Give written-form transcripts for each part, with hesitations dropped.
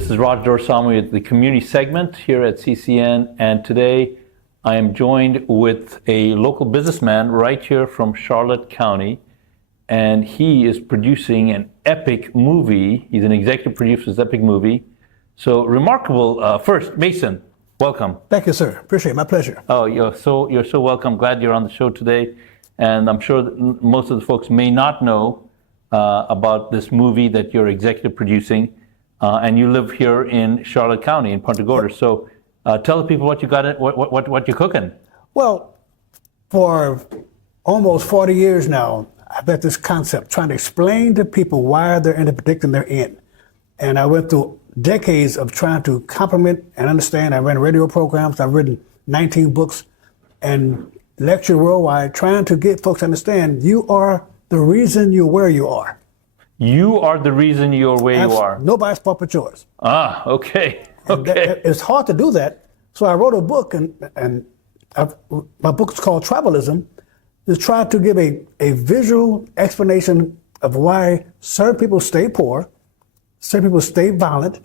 This is Roger Dorsami with the community segment here at CCN, and today I am joined with a local businessman right here from Charlotte County, and he is producing an epic movie. He's an executive producer of this epic movie. So remarkable. First, Mason, welcome. Thank you, sir. Appreciate it. My pleasure. Oh, you're so welcome. Glad you're on the show today, and I'm sure that most of the folks may not know about this movie that you're executive producing. And you live here in Charlotte County, in Punta Gorda. So tell the people what you got, what you're cooking. Well, for almost 40 years now, I've had this concept, trying to explain to people why they're in the predicament they're in. And I went through decades of trying to complement and understand. I ran radio programs. I've written 19 books and lectured worldwide, trying to get folks to understand you are the reason you're where you are. You are the reason you're where you are. Nobody's fault but yours. Ah, okay. Okay. It's hard to do that. So I wrote a book, and my book is called Tribalism, to try to give a visual explanation of why certain people stay poor, certain people stay violent.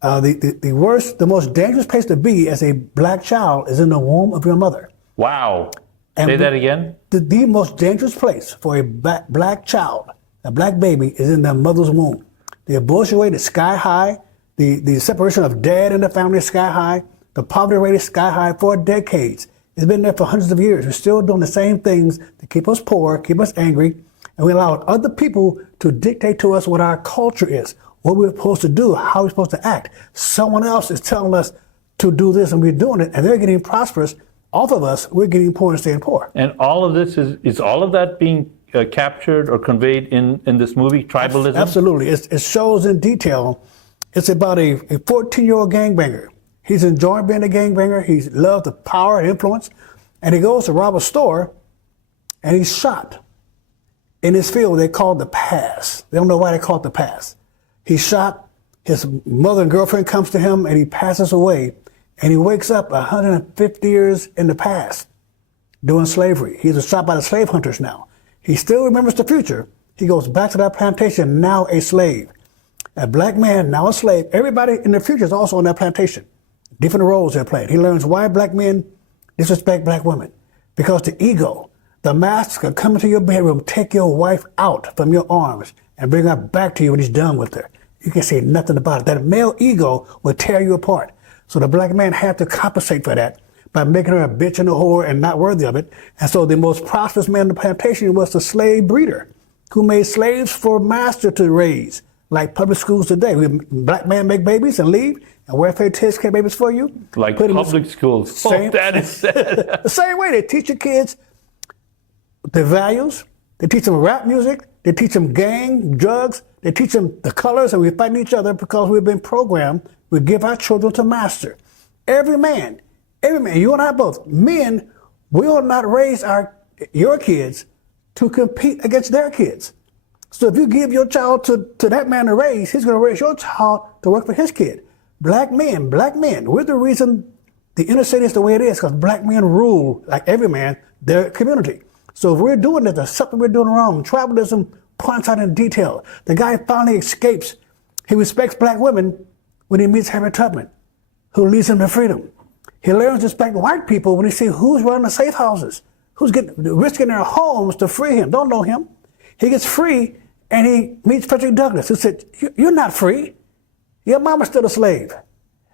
The worst, the most dangerous place to be as a black child is in the womb of your mother. Wow. And say that again? The most dangerous place for a black child, a black baby, is in their mother's womb. The abortion rate is sky high. The separation of dad and the family is sky high. The poverty rate is sky high for decades. It's been there for hundreds of years. We're still doing the same things to keep us poor, keep us angry, and we allow other people to dictate to us what our culture is, what we're supposed to do, how we're supposed to act. Someone else is telling us to do this, and we're doing it, and they're getting prosperous off of us. We're getting poor and staying poor. And all of this is all of that being captured or conveyed in this movie, Tribalism? Absolutely. It shows in detail. It's about a 14-year-old gangbanger. He's enjoying being a gangbanger. He loves the power and influence. And he goes to rob a store, and he's shot. In his field, they call it the pass. They don't know why they call it the pass. He's shot. His mother and girlfriend comes to him, and he passes away. And he wakes up 150 years in the past doing slavery. He's shot by the slave hunters now. He still remembers the future. He goes back to that plantation, now a slave. A black man, now a slave. Everybody in the future is also on that plantation. Different roles they're playing. He learns why black men disrespect black women. Because the ego, the master can come into your bedroom, take your wife out from your arms, and bring her back to you when he's done with her. You can say nothing about it. That male ego will tear you apart. So the black man had to compensate for that by making her a bitch and a whore and not worthy of it. And so the most prosperous man in the plantation was the slave breeder, who made slaves for master to raise, like public schools today. Black men make babies and leave, and welfare takes care of babies for you. Like public schools. That is sad. The same way they teach your kids the values, they teach them rap music, they teach them gang, drugs, they teach them the colors, and we fight each other because we've been programmed. We give our children to master. Every man, you and I both, men will not raise your kids to compete against their kids. So if you give your child to that man to raise, he's going to raise your child to work for his kid. Black men, we're the reason the inner city is the way it is, because black men rule, like every man, their community. So if we're doing this, there's something we're doing wrong. Tribalism points out in detail. The guy finally escapes. He respects black women when he meets Harriet Tubman, who leads him to freedom. He learns to respect white people when he sees who's running the safe houses, who's risking their homes to free him. Don't know him. He gets free, and he meets Frederick Douglass, who said, "You're not free. Your mama's still a slave.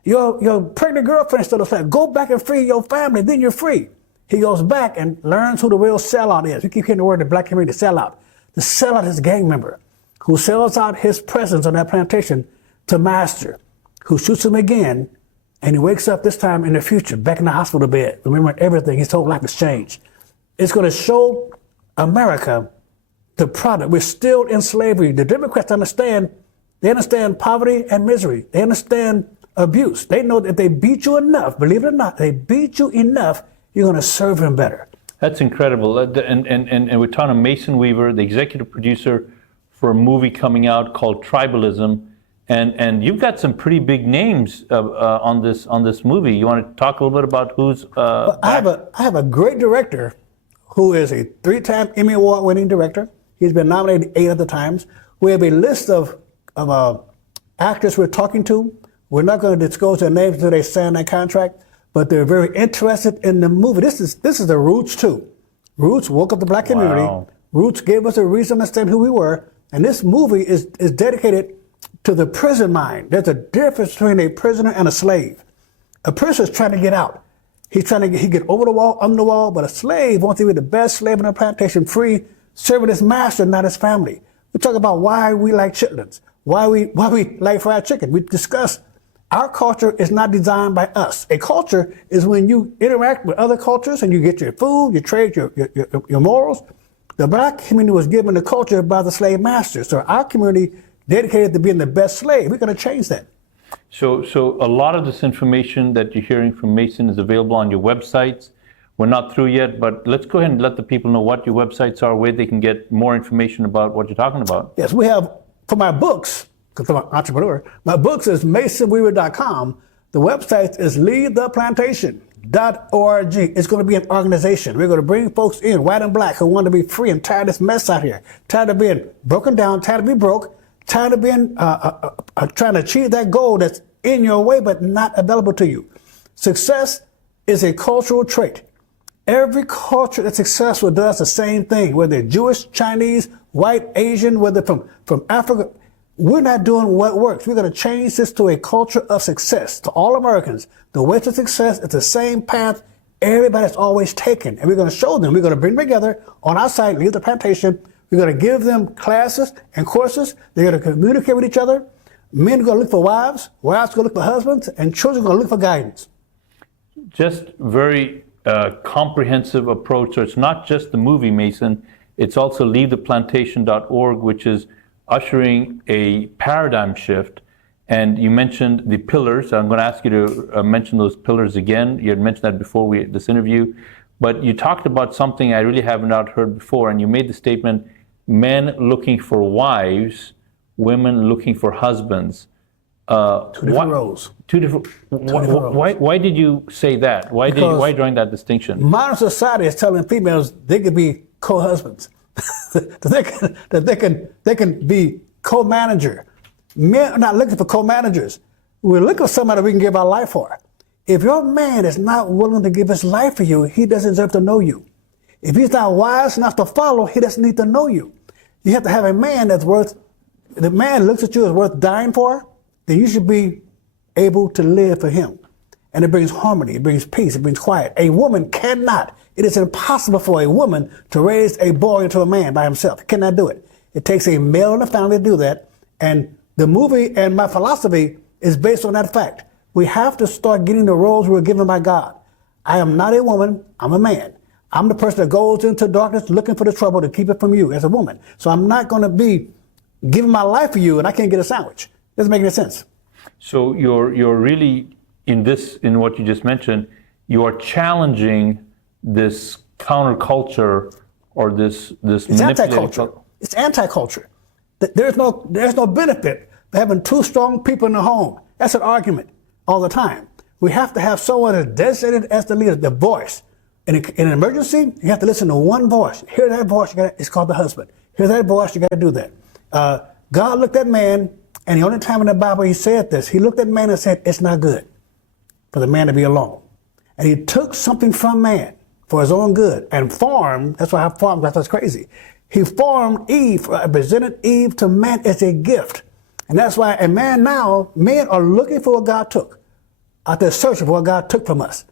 Your pregnant girlfriend's still a slave. Go back and free your family, then you're free." He goes back and learns who the real sellout is. We keep hearing the word in the black community, sellout. The sellout is a gang member who sells out his presence on that plantation to master, who shoots him again, and he wakes up this time in the future, back in the hospital bed, remembering everything. His whole life has changed. It's going to show America the product. We're still in slavery. The Democrats understand poverty and misery. They understand abuse. They know that if they beat you enough, believe it or not, they beat you enough, you're going to serve them better. That's incredible. And we're talking to Mason Weaver, the executive producer for a movie coming out called Tribalism. And you've got some pretty big names on this movie. You want to talk a little bit about who's? I have a great director who is a 3-time Emmy Award winning director. He's been nominated 8 other times. We have a list of actors we're talking to. We're not going to disclose their names until they sign that contract, but they're very interested in the movie. This is the Roots too. Roots woke up the black community. Wow. Roots gave us a reason to understand who we were. And this movie is dedicated to the prison mind. There's a difference between a prisoner and a slave. A prisoner is trying to get out. He get over the wall, under the wall, but a slave wants to be the best slave in the plantation, free, serving his master, not his family. We talk about why we like chitlins, why we like fried chicken. We discuss our culture is not designed by us. A culture is when you interact with other cultures and you get your food, you trade your morals. The black community was given the culture by the slave master. So our community dedicated to being the best slave. We're going to change that. So a lot of this information that you're hearing from Mason is available on your websites. We're not through yet, but let's go ahead and let the people know what your websites are, where they can get more information about what you're talking about. Yes, we have, for my books, because I'm an entrepreneur, my books is masonweaver.com. The website is leadtheplantation.org. It's going to be an organization. We're going to bring folks in, white and black, who want to be free and tired of this mess out here, tired of being broken down, tired of being broke, tired of being trying to achieve that goal that's in your way but not available to you. Success is a cultural trait. Every culture that's successful does the same thing, whether they're Jewish, Chinese, white, Asian, whether from Africa. We're not doing what works. We're going to change this to a culture of success. To all Americans, the way to success is the same path everybody's always taken. And we're going to show them. We're going to bring them together on our site, Lead the Plantation. We're going to give them classes and courses. They're going to communicate with each other. Men are going to look for wives. Wives are going to look for husbands. And children are going to look for guidance. Just very comprehensive approach. So it's not just the movie, Mason. It's also leavetheplantation.org, which is ushering a paradigm shift. And you mentioned the pillars. I'm going to ask you to mention those pillars again. You had mentioned that before this interview. But you talked about something I really have not heard before, and you made the statement, men looking for wives, women looking for husbands. Two different roles. Two different roles. Why did you say that? Why drawing that distinction? Modern society is telling females they could be co-husbands, that they can be co-manager. Men are not looking for co-managers. We're looking for somebody we can give our life for. If your man is not willing to give his life for you, he doesn't deserve to know you. If he's not wise enough to follow, he doesn't need to know you. You have to have a man the man looks at you as worth dying for, then you should be able to live for him. And it brings harmony, it brings peace, it brings quiet. A woman cannot, it is impossible for a woman to raise a boy into a man by himself. Cannot do it. It takes a male in the family to do that. And the movie and my philosophy is based on that fact. We have to start getting the roles we were given by God. I am not a woman, I'm a man. I'm the person that goes into darkness looking for the trouble to keep it from you as a woman. So I'm not going to be giving my life for you and I can't get a sandwich. Doesn't make any sense. So you're really in what you just mentioned, you are challenging this counterculture or this it's anti-culture. It's anti-culture. There's no benefit for having two strong people in the home. That's an argument all the time. We have to have someone as designated as the leader, the voice. In an emergency, you have to listen to one voice. Hear that voice, it's called the husband. Hear that voice, you got to do that. God looked at man, and the only time in the Bible he said this, he looked at man and said, it's not good for the man to be alone. And he took something from man for his own good and formed, that's why I formed, that's crazy. He formed Eve, presented Eve to man as a gift. And that's why men are looking for what God took. Out there searching for what God took from us.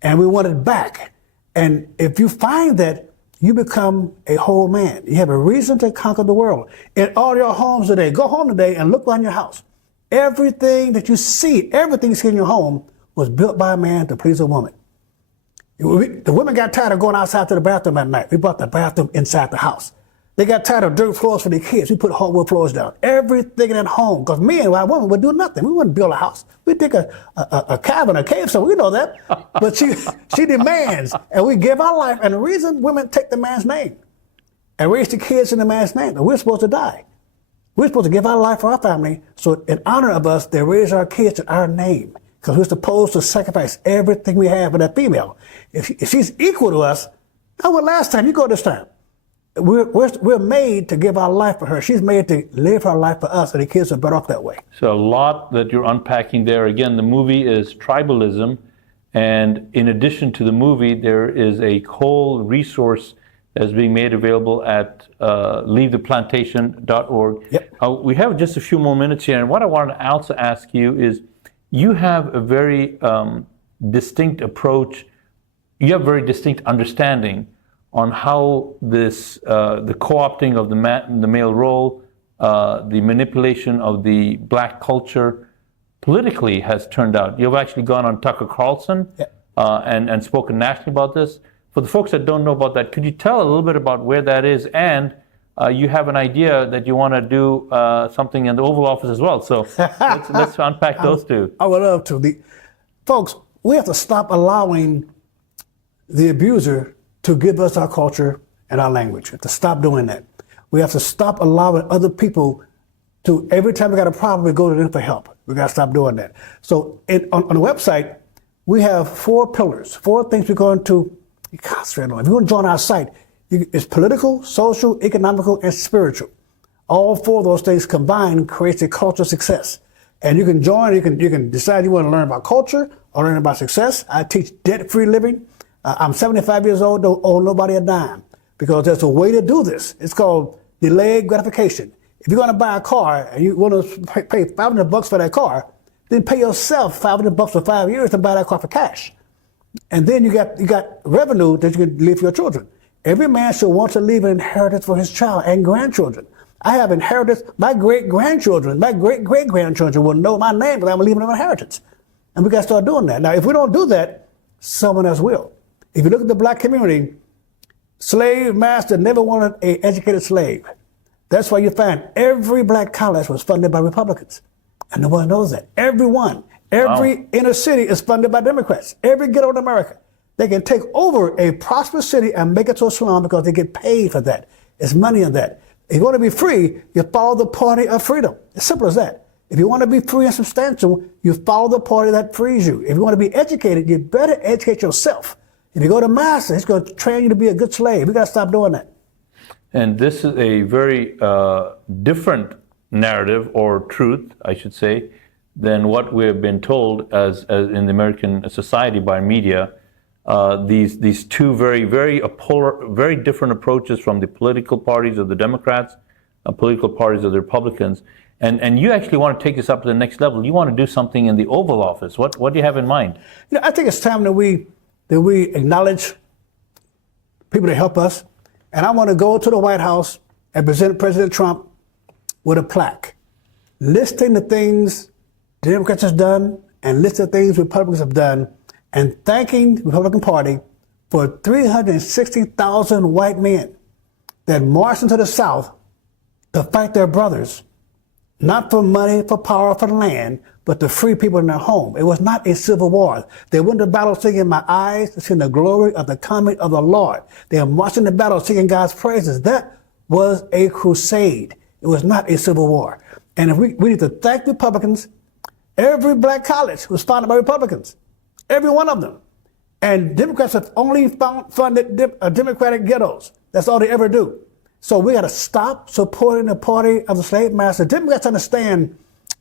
And we want it back. And if you find that, you become a whole man. You have a reason to conquer the world. In all your homes today, go home today and look around your house. Everything that you see, everything you see in your home was built by a man to please a woman. The women got tired of going outside to the bathroom at night. We brought the bathroom inside the house. They got tired of dirt floors for their kids. We put hardwood floors down. Everything in that home, because me and my woman would do nothing. We wouldn't build a house. We'd take a cabin, a cave, so we know that. But she demands, and we give our life. And the reason women take the man's name and raise the kids in the man's name, we're supposed to die. We're supposed to give our life for our family, so in honor of us, they raise our kids in our name. Because we're supposed to sacrifice everything we have for that female. If she's equal to us, how was last time? You go this time. we're made to give our life for her. She's made to live her life for us, and the kids are better off that way. So a lot that you're unpacking there. Again, the movie is Tribalism, and in addition to the movie, there is a whole resource that's being made available at leavetheplantation.org. Yep. We have just a few more minutes here, and what I want to also ask you is, you have a very distinct approach. You have very distinct understanding on how this, the co-opting of the male role, the manipulation of the black culture politically has turned out. You've actually gone on Tucker Carlson and spoken nationally about this. For the folks that don't know about that, could you tell a little bit about where that is? And you have an idea that you want to do something in the Oval Office as well. So let's unpack those two. I would love to. Folks, we have to stop allowing the abuser to give us our culture and our language. We have to stop doing that. We have to stop allowing other people to, every time we got a problem, we go to them for help. We got to stop doing that. So on the website, we have 4 pillars, 4 things we're going to concentrate on. If you want to join our site, it's political, social, economical, and spiritual. All 4 of those things combined creates a culture of success. And you can join, you can decide you want to learn about culture or learn about success. I teach debt-free living. I'm 75 years old, don't owe nobody a dime, because there's a way to do this. It's called delayed gratification. If you're going to buy a car and you want to pay $500 for that car, then pay yourself $500 for 5 years to buy that car for cash. And then you got revenue that you can leave for your children. Every man should want to leave an inheritance for his child and grandchildren. I have inheritance. My great-grandchildren, my great-great-grandchildren will know my name because I'm leaving them an inheritance. And we got to start doing that. Now, if we don't do that, someone else will. If you look at the black community, slave master never wanted an educated slave. That's why you find every black college was funded by Republicans. And no one knows that. Every inner city is funded by Democrats. Every ghetto in America. They can take over a prosperous city and make it to a slum because they get paid for that. It's money in that. If you want to be free, you follow the party of freedom. As simple as that. If you want to be free and substantial, you follow the party that frees you. If you want to be educated, you better educate yourself. If you go to master, he's going to train you to be a good slave. We got to stop doing that. And this is a very different narrative, or truth, I should say, than what we have been told as in the American society by media. These two very different approaches from the political parties of the Democrats, political parties of the Republicans. And you actually want to take this up to the next level. You want to do something in the Oval Office. What do you have in mind? I think it's time that we acknowledge people to help us. And I want to go to the White House and present President Trump with a plaque listing the things the Democrats have done and list the things Republicans have done, and thanking the Republican Party for 360,000 white men that marched into the South to fight their brothers, not for money, for power, for land, but to free people in their home. It was not a civil war. They went to battle singing, "My eyes have seen the glory of the coming of the Lord." They are marching to battle singing God's praises. That was a crusade. It was not a civil war. And if we need to thank Republicans. Every black college was founded by Republicans. Every one of them. And Democrats have only funded Democratic ghettos. That's all they ever do. So we got to stop supporting the party of the slave master. Democrats understand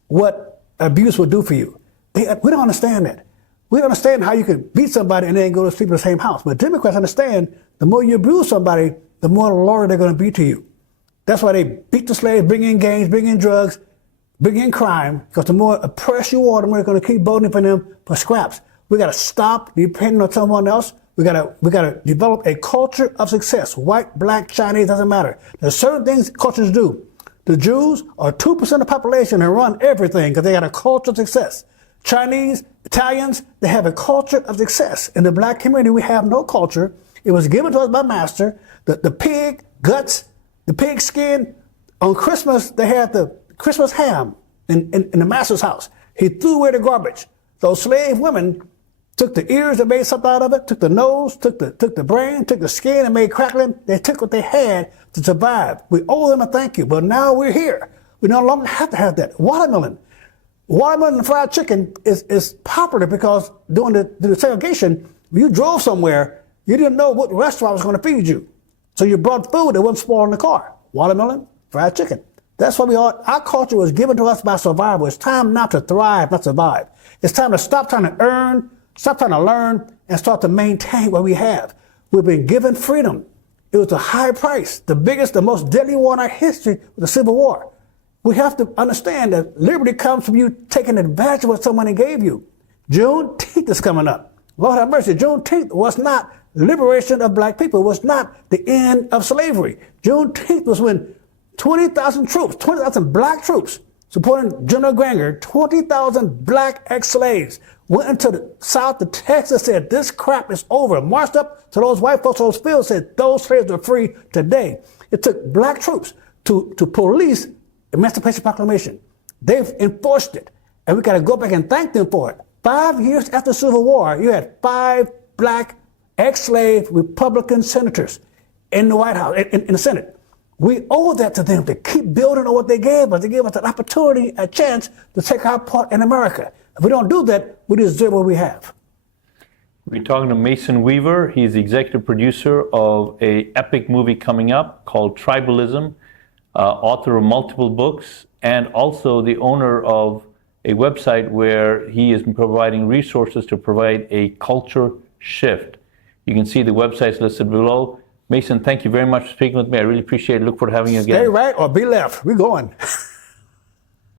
what abuse will do for you. We don't understand that. We don't understand how you can beat somebody and then go to sleep in the same house. But Democrats understand the more you abuse somebody, the more loyal they're going to be to you. That's why they beat the slaves, bring in gangs, bring in drugs, bring in crime, because the more oppressed you are, the more they're going to keep voting for them for scraps. We got to stop depending on someone else. We got to develop a culture of success. White, black, Chinese, doesn't matter. There's certain things cultures do. The Jews are 2% of the population and run everything because they got a culture of success. Chinese, Italians, they have a culture of success. In the black community, we have no culture. It was given to us by master. The pig guts, the pig skin. On Christmas, they had the Christmas ham in the master's house. He threw away the garbage. Those slave women took the ears and made something out of it, took the nose, took the brain, took the skin and made crackling. They took what they had to survive. We owe them a thank you, but now we're here. We no longer have to have that. Watermelon and fried chicken is popular because during the segregation, when you drove somewhere, you didn't know what restaurant was going to feed you. So you brought food that wasn't spoiled in the car. Watermelon, fried chicken. That's what our culture was given to us by survival. It's time not to thrive, not survive. It's time to stop trying to earn, stop trying to learn, and start to maintain what we have. We've been given freedom. It was a high price. The biggest, the most deadly war in our history was the Civil War. We have to understand that liberty comes from you taking advantage of what somebody gave you. Juneteenth is coming up. Lord have mercy, Juneteenth was not liberation of black people. It was not the end of slavery. Juneteenth was when 20,000 troops, 20,000 black troops, supporting General Granger, 20,000 black ex-slaves, went into the South to Texas, said, this crap is over. Marched up to those white folks on those fields, said, those slaves are free today. It took black troops to police Emancipation Proclamation. They've enforced it, and we got to go back and thank them for it. 5 years after the Civil War, you had 5 black ex-slave Republican senators in the White House, in the Senate. We owe that to them to keep building on what they gave us. They gave us an opportunity, a chance to take our part in America. If we don't do that, we deserve what we have. We're talking to Mason Weaver. He's the executive producer of an epic movie coming up called Tribalism, author of multiple books, and also the owner of a website where he is providing resources to provide a culture shift. You can see the websites listed below. Mason, thank you very much for speaking with me. I really appreciate it. Look forward to having you again. Stay right or be left. We're going.